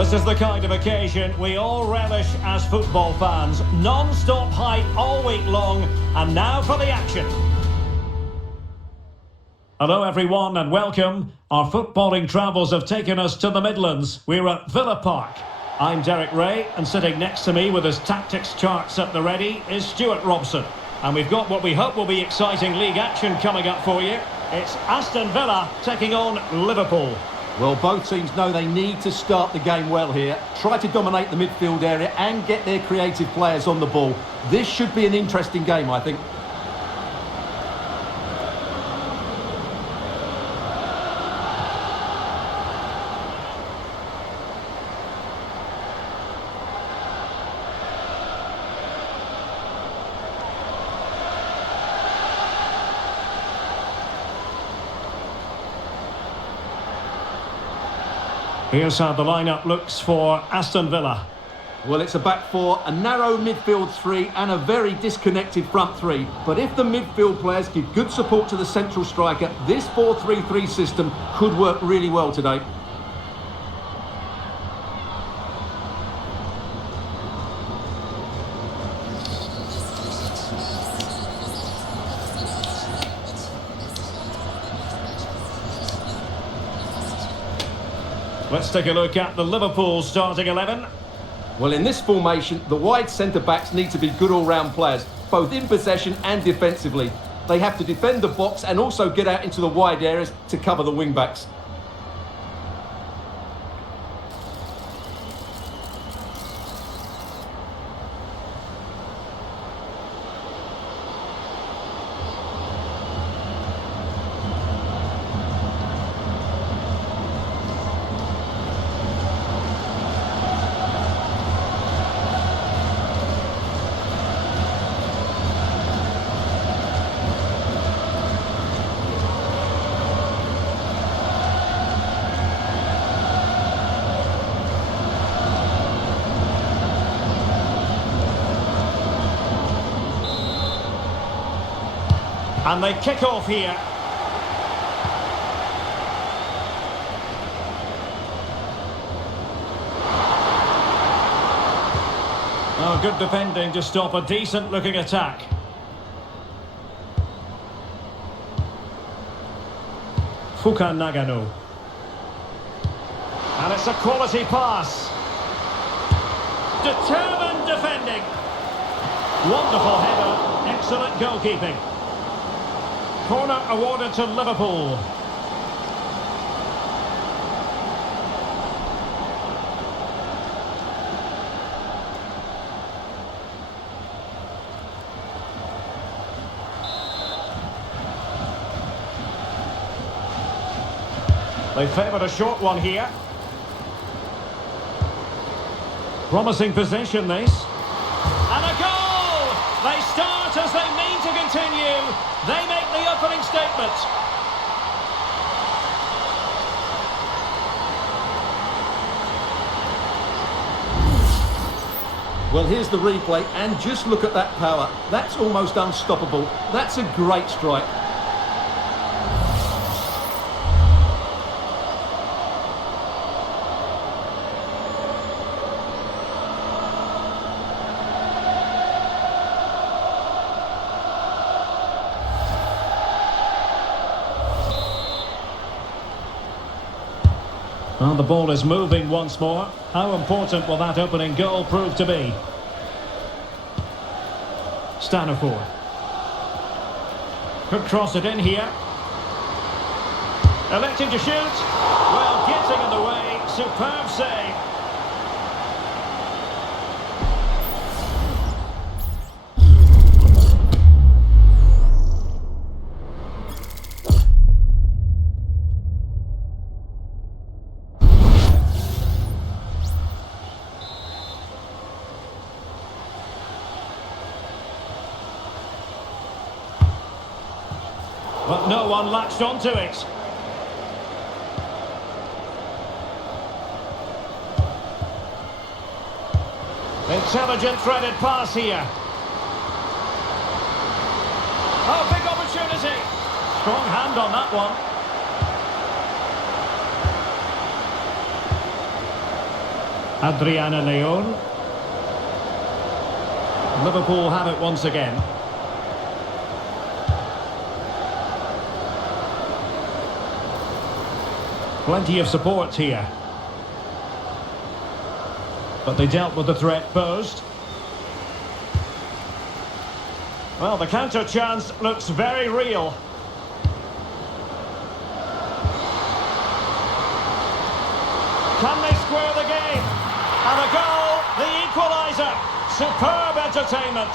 This is the kind of occasion we all relish as football fans. Non-stop hype all week long, and now for the action. Hello everyone and welcome. Our footballing travels have taken us to the Midlands. We're at Villa Park. I'm Derek Ray, and sitting next to me with his tactics charts at the ready is Stuart Robson. And we've got what we hope will be exciting league action coming up for you. It's Aston Villa taking on Liverpool. Well, both teams know they need to start the game well here. Try to dominate the midfield area and get their creative players on the ball. This should be an interesting game, I think. Here's how the lineup looks for Aston Villa. Well, it's a back four, a narrow midfield three and a very disconnected front three. But if the midfield players give good support to the central striker, this 4-3-3 system could work really well today. Let's take a look at the Liverpool starting 11. Well, in this formation, the wide centre-backs need to be good all-round players, both in possession and defensively. They have to defend the box and also get out into the wide areas to cover the wing-backs. And they kick off here. Oh, good defending to stop a decent-looking attack. Fuka Nagano. And it's a quality pass. Determined defending. Wonderful header. Excellent goalkeeping. Corner awarded to Liverpool. They favoured a short one here. Promising possession, this. And a goal! They start as they mean to continue. They make the opening statement. Well, here's the replay, and just look at that power. That's almost unstoppable. That's a great strike. Well, the ball is moving once more. How important will that opening goal prove to be? Stanifor. Could cross it in here. Electing to shoot. Well, getting in the way. Superb save. But no one latched onto it. Intelligent threaded pass here. Oh, big opportunity. Strong hand on that one. Adriana Leon. Liverpool have it once again. Plenty of support here. But they dealt with the threat posed. Well, the counter chance looks very real. Can they square the game? And a goal, the equaliser. Superb entertainment.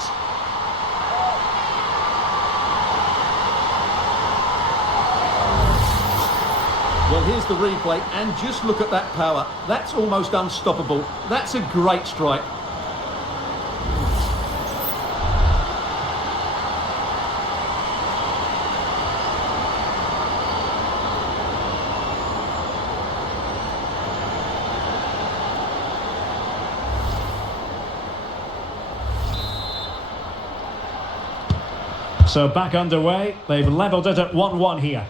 Well, here's the replay, and just look at that power. That's almost unstoppable. That's a great strike. So back underway. They've levelled it at 1-1 here.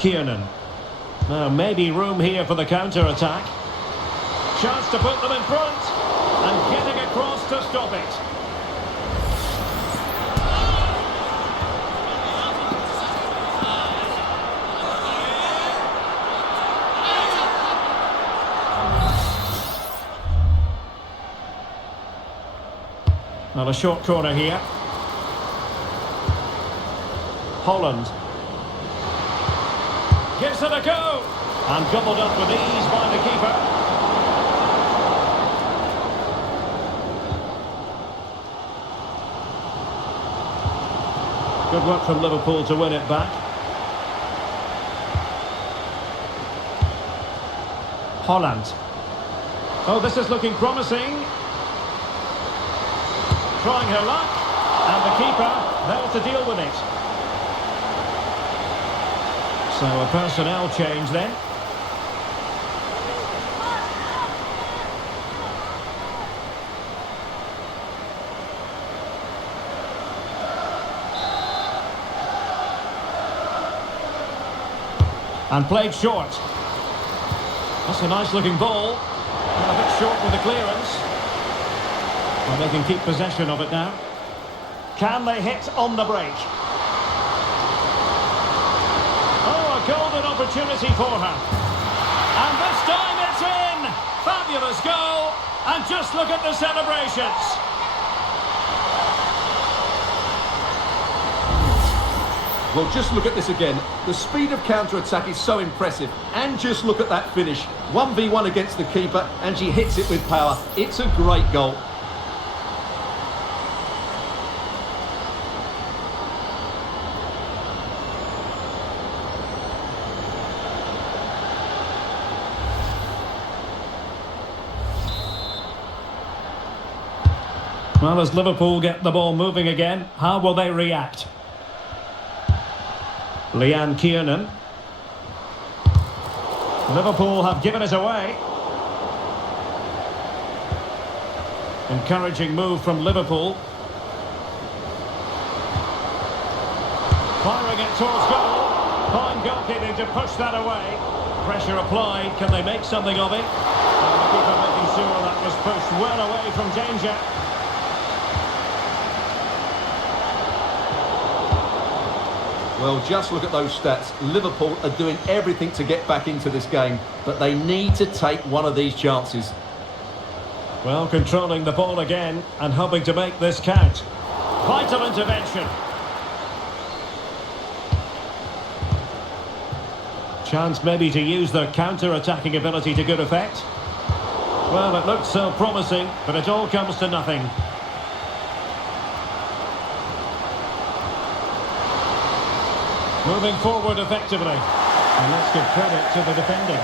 Kiernan. Now maybe room here for the counter-attack. Chance to put them in front. And getting across to stop it. Well, a short corner here. Holland. Gives it a go. And gobbled up with ease by the keeper. Good work from Liverpool to win it back. Holland. Oh, this is looking promising. Trying her luck, and the keeper there to deal with it. So a personnel change then. And played short. That's a nice looking ball. A bit short with the clearance. Well, they can keep possession of it now. Can they hit on the break? Oh, a golden opportunity for her. And this time it's in! Fabulous goal! And just look at the celebrations! Well, just look at this again. The speed of counter-attack is so impressive. And just look at that finish. 1v1 against the keeper, and she hits it with power. It's a great goal. Well, as Liverpool get the ball moving again, how will they react? Leanne Kiernan. Liverpool have given it away. Encouraging move from Liverpool. Firing it towards goal. Fine goalkeeping to push that away. Pressure applied. Can they make something of it? And the keeper making sure that was pushed well away from danger. Well, just look at those stats. Liverpool are doing everything to get back into this game, but they need to take one of these chances. Well, controlling the ball again and hoping to make this count. Vital intervention. Chance maybe to use their counter-attacking ability to good effect. Well, it looked so promising, but it all comes to nothing. Moving forward effectively. And let's give credit to the defending.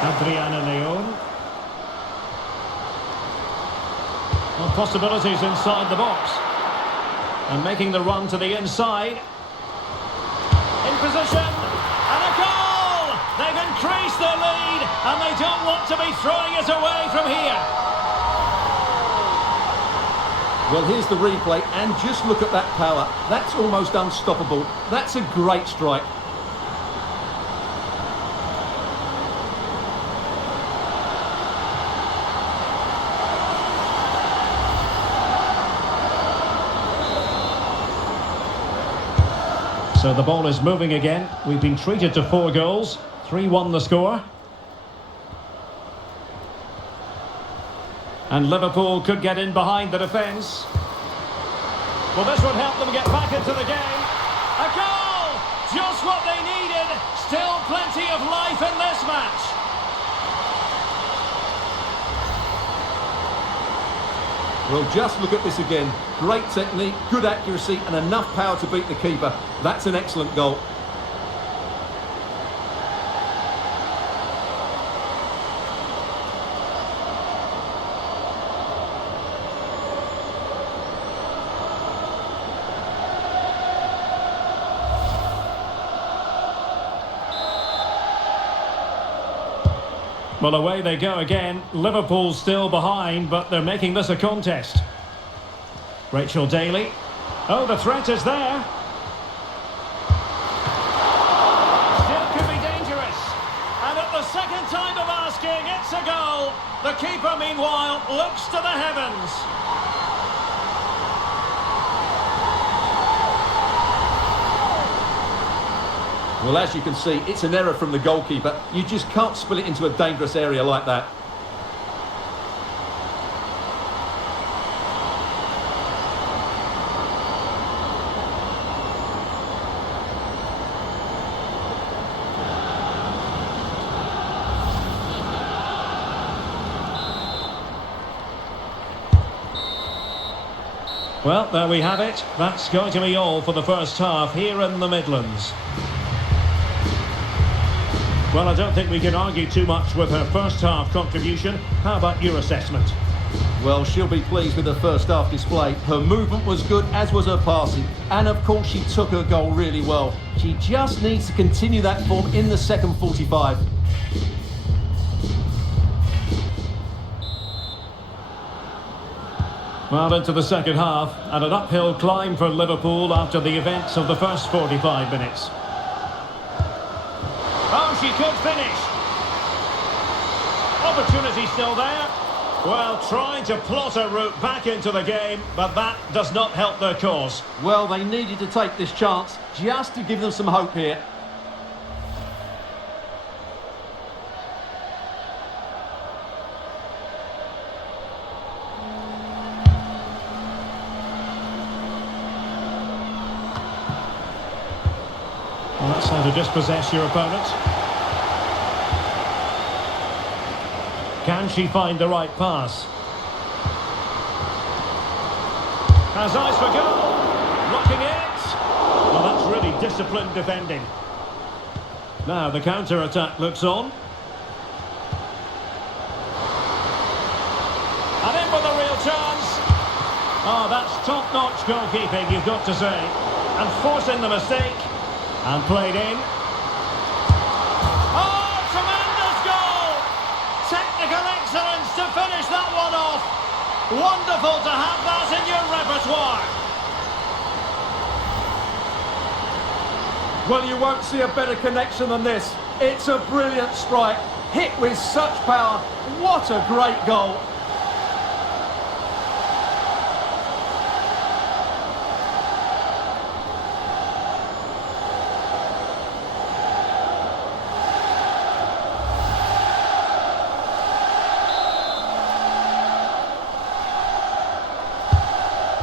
Adriana Leon. Well, possibilities inside the box. And making the run to the inside. In position. And a goal! They've increased their lead. And they don't want to be throwing it away from here. Well, here's the replay, and just look at that power. That's almost unstoppable. That's a great strike. So the ball is moving again. We've been treated to 4 goals. 3-1 the score. And Liverpool could get in behind the defence. Well, this would help them get back into the game. A goal! Just what they needed. Still plenty of life in this match. Well, just look at this again. Great technique, good accuracy, and enough power to beat the keeper. That's an excellent goal. Well, away they go again. Liverpool's still behind, but they're making this a contest. Rachel Daly. Oh, the threat is there. Still could be dangerous. And at the second time of asking, it's a goal. The keeper, meanwhile, looks to the heavens. Well, as you can see, it's an error from the goalkeeper. You just can't spill it into a dangerous area like that. Well, there we have it. That's going to be all for the first half here in the Midlands. Well, I don't think we can argue too much with her first half contribution. How about your assessment? Well, she'll be pleased with her first half display. Her movement was good, as was her passing. And of course, she took her goal really well. She just needs to continue that form in the second 45. Well, into the second half, and an uphill climb for Liverpool after the events of the first 45 minutes. Oh, she could finish. Opportunity still there. Well, trying to plot a route back into the game, but that does not help their cause. Well, they needed to take this chance just to give them some hope here. Well, that's how to dispossess your opponent. Can she find the right pass? Has eyes for goal. Blocking it. Well, that's really disciplined defending. Now the counter-attack looks on. And in with a real chance. Oh, that's top-notch goalkeeping, you've got to say. And forcing the mistake. And played in. Oh, tremendous goal! Technical excellence to finish that one off. Wonderful to have that in your repertoire. Well, you won't see a better connection than this. It's a brilliant strike, hit with such power. What a great goal.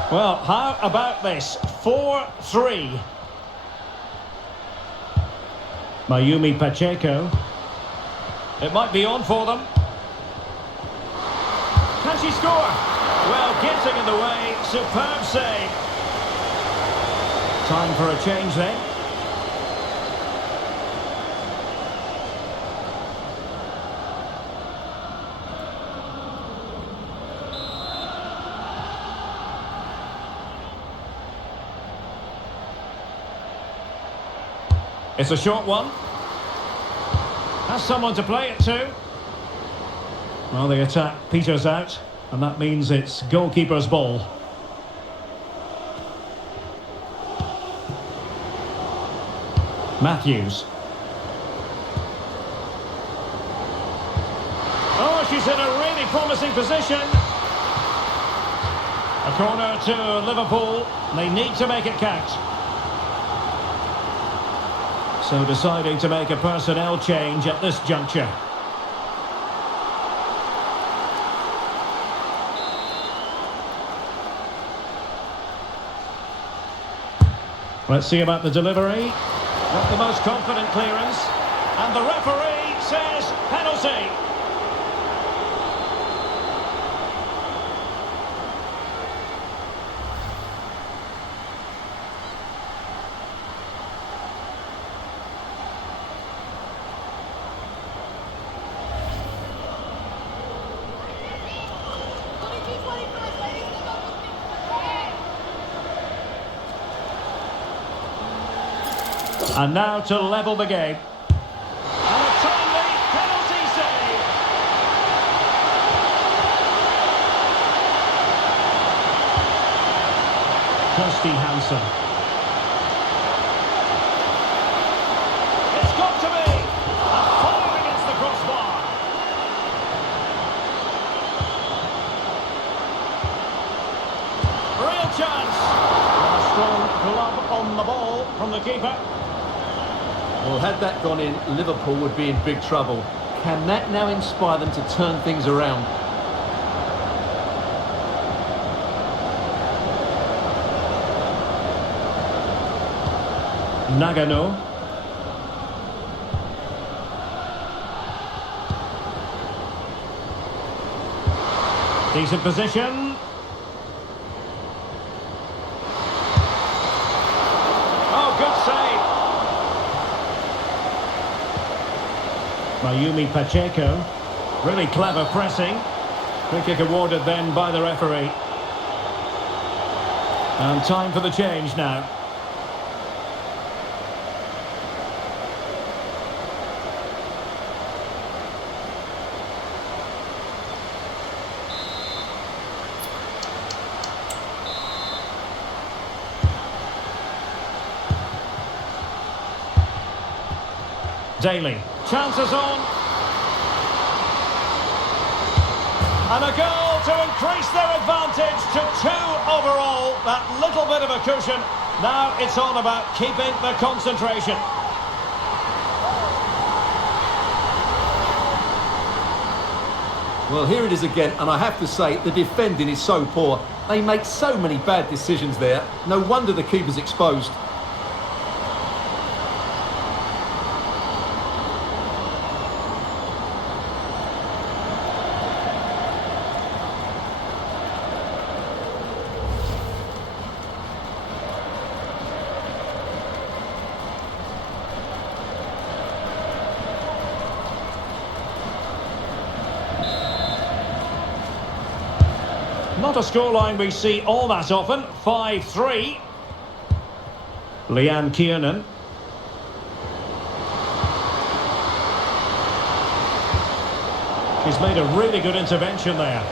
Well, how about this? 4-3. Mayumi Pacheco. It might be on for them. Can she score? Well, getting in the way. Superb save. Time for a change then. It's a short one. Has someone to play it to. Well, the attack peters out, and that means it's goalkeeper's ball. Matthews. Oh, she's in a really promising position. A corner to Liverpool. They need to make it count. So deciding to make a personnel change at this juncture. Let's see about the delivery. Not the most confident clearance. And the referee says penalty. And now to level the game. And a timely penalty save. Kirsty Hansen. It's got to be. A fire against the crossbar. Real chance. And a strong glove on the ball from the keeper. Well, had that gone in, Liverpool would be in big trouble. Can that now inspire them to turn things around? Nagano. Decent position. Oh, good save. Mayumi Pacheco. Really clever pressing. Free kick awarded then by the referee. And time for the change now. Daly. Chances on. And a goal to increase their advantage to 2 overall. That little bit of a cushion. Now it's all about keeping the concentration. Well, here it is again, and I have to say, the defending is so poor. They make so many bad decisions there. No wonder the keeper's exposed. Not a scoreline we see all that often. 5-3. Leanne Kiernan. She's made a really good intervention there.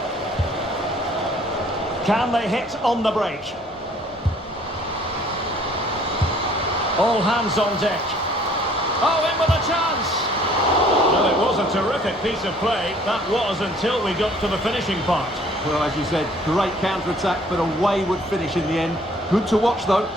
Can they hit on the break? All hands on deck. Oh, in with a chance! Well, it was a terrific piece of play. That was until we got to the finishing part. Well, as you said, great counter-attack, but a wayward finish in the end. Good to watch, though.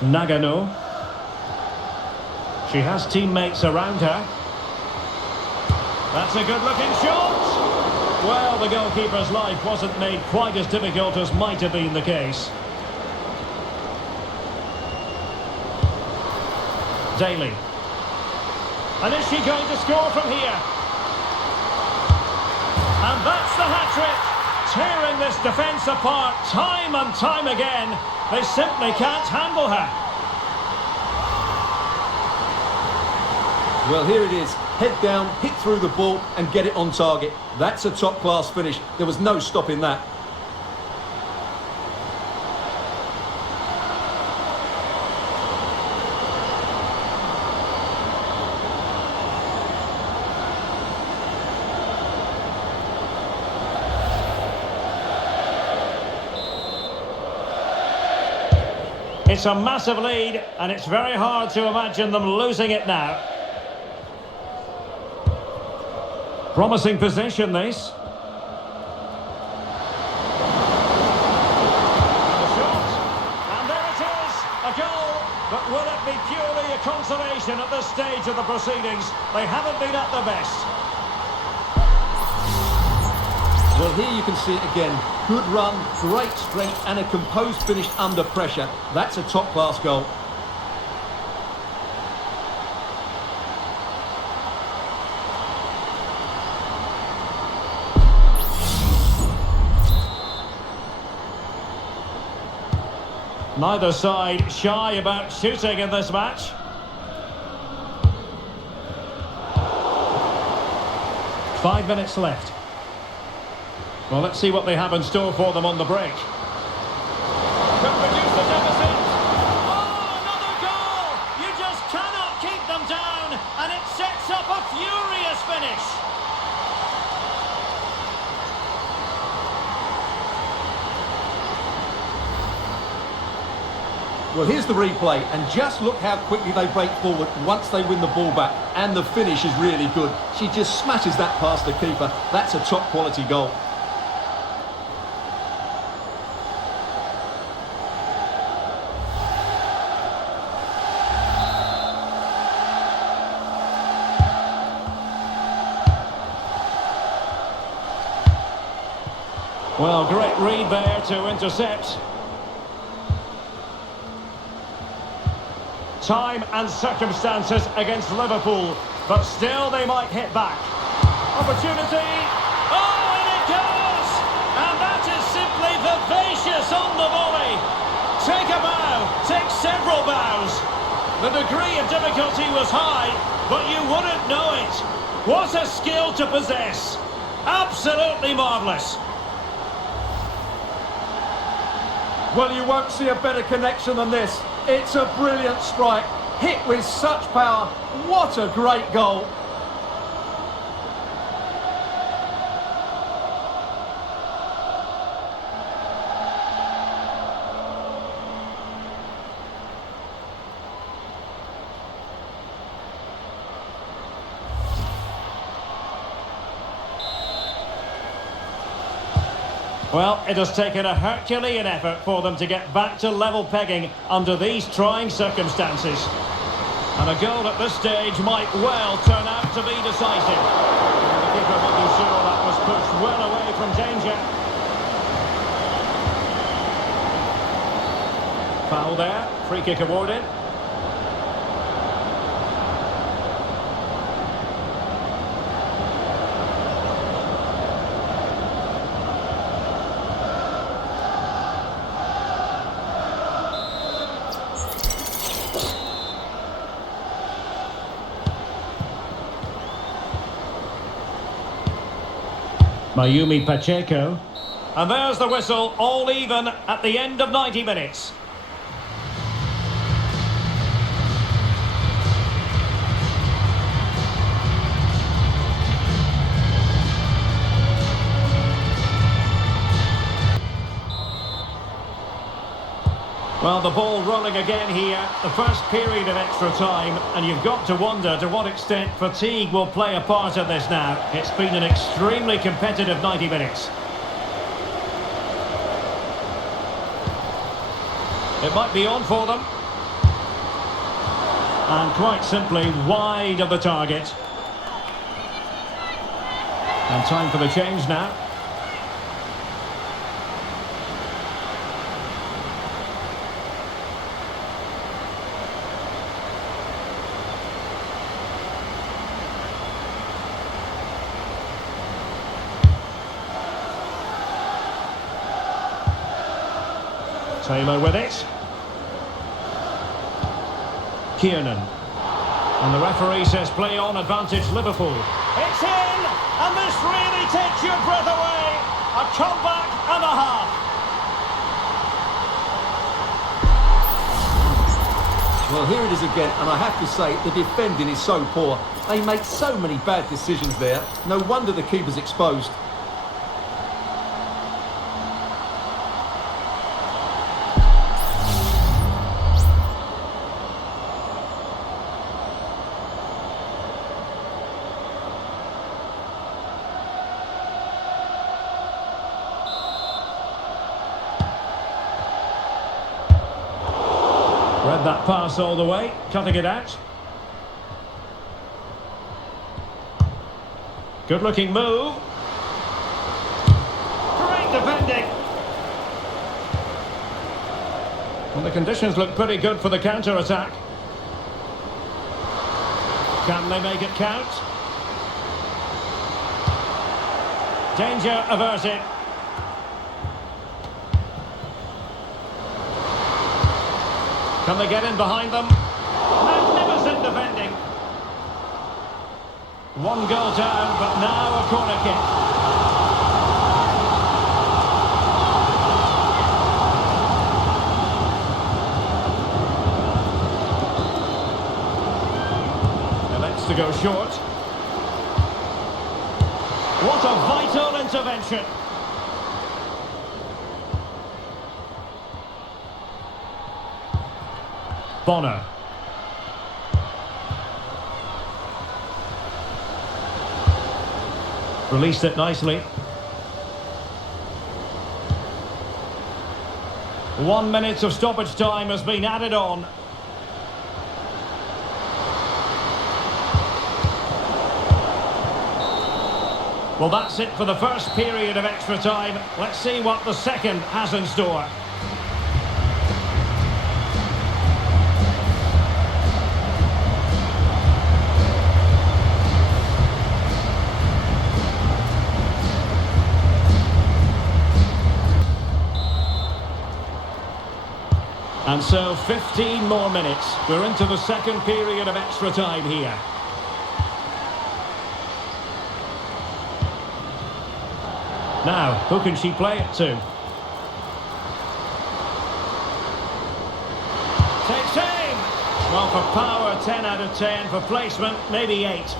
Nagano. She has teammates around her. That's a good-looking shot! Well, the goalkeeper's life wasn't made quite as difficult as might have been the case. Daly. And is she going to score from here? And that's the hat-trick! Tearing this defence apart time and time again. They simply can't handle her. Well, here it is. Head down, hit through the ball and get it on target. That's a top-class finish. There was no stopping that. It's a massive lead, and it's very hard to imagine them losing it now. Promising possession, this. The shot, and there it is, a goal. But will it be purely a consolation at this stage of the proceedings? They haven't been at their best. Well, here you can see it again. Good run, great strength, and a composed finish under pressure. That's a top-class goal. Neither side shy about shooting in this match. Five minutes left. Well, let's see what they have in store for them on the break. Could reduce the deficit. Oh, another goal! You just cannot keep them down, and it sets up a furious finish. Well, here's the replay, and just look how quickly they break forward once they win the ball back. And the finish is really good. She just smashes that past the keeper. That's a top-quality goal. Well, great read there to intercept. Time and circumstances against Liverpool, but still they might hit back. Opportunity. Oh, and it goes! And that is simply vivacious on the volley. Take a bow, take several bows. The degree of difficulty was high, but you wouldn't know it. What a skill to possess. Absolutely marvellous. Well, you won't see a better connection than this. It's a brilliant strike, hit with such power. What a great goal. Well, it has taken a Herculean effort for them to get back to level pegging under these trying circumstances. And a goal at this stage might well turn out to be decisive. And the keeper making sure that was pushed well away from danger. Foul there, free kick awarded. Mayumi Pacheco. And there's the whistle, all even at the end of 90 minutes. Well, the ball rolling again here, the first period of extra time, and you've got to wonder to what extent fatigue will play a part in this now. It's been an extremely competitive 90 minutes. It might be on for them. And quite simply wide of the target. And time for the change now. Taylor with it. Kiernan. And the referee says play on, advantage Liverpool. It's in! And this really takes your breath away. A comeback and a half. Well, here it is again, and I have to say, the defending is so poor. They make so many bad decisions there. No wonder the keeper's exposed. Read that pass all the way, cutting it out. Good looking move. Great defending. Well, the conditions look pretty good for the counter-attack. Can they make it count? Danger averted. Can they get in behind them? Magnificent defending. One goal down, but now a corner kick. Elects to go short. What a vital intervention. Bonner. Released it nicely. 1 minute of stoppage time has been added on. Well, that's it for the first period of extra time. Let's see what the second has in store. And so 15 more minutes. We're into the second period of extra time here. Now, who can she play it to? Takes aim! Well, for power, 10 out of 10. For placement, maybe 8.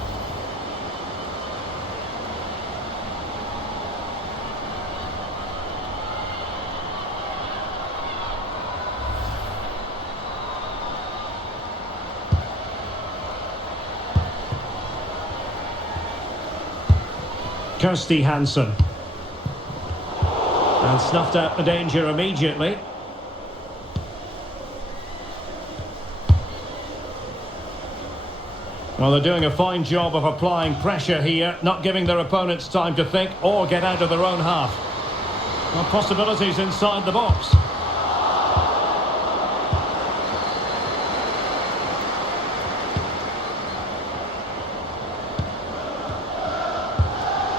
Kirsty Hansen. And snuffed out the danger immediately. Well, they're doing a fine job of applying pressure here, not giving their opponents time to think or get out of their own half. Well, possibilities inside the box.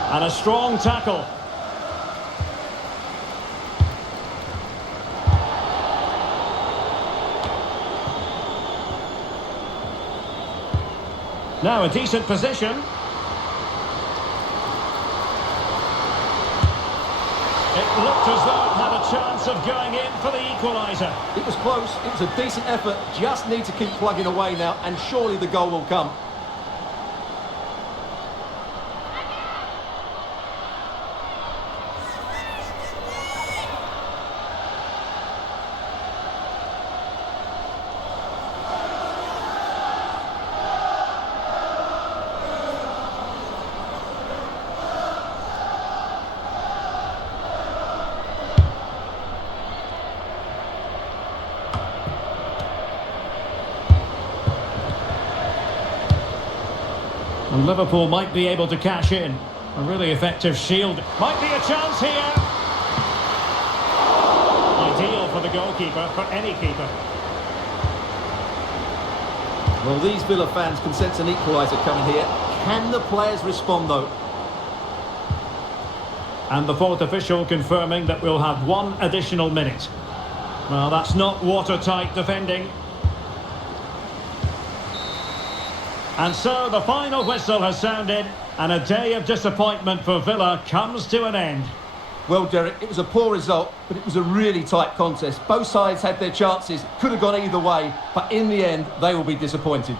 And a strong tackle. Now a decent position. It looked as though it had a chance of going in for the equaliser. It was close, it was a decent effort, just need to keep plugging away now, and surely the goal will come. And Liverpool might be able to cash in. A really effective shield. Might be a chance here. Ideal for the goalkeeper, for any keeper. Well, these Villa fans can sense an equaliser coming here. Can the players respond, though? And the fourth official confirming that we'll have 1 additional minute. Well, that's not watertight defending. And so the final whistle has sounded, and a day of disappointment for Villa comes to an end. Well, Derek, it was a poor result, but it was a really tight contest. Both sides had their chances, could have gone either way, but in the end, they will be disappointed.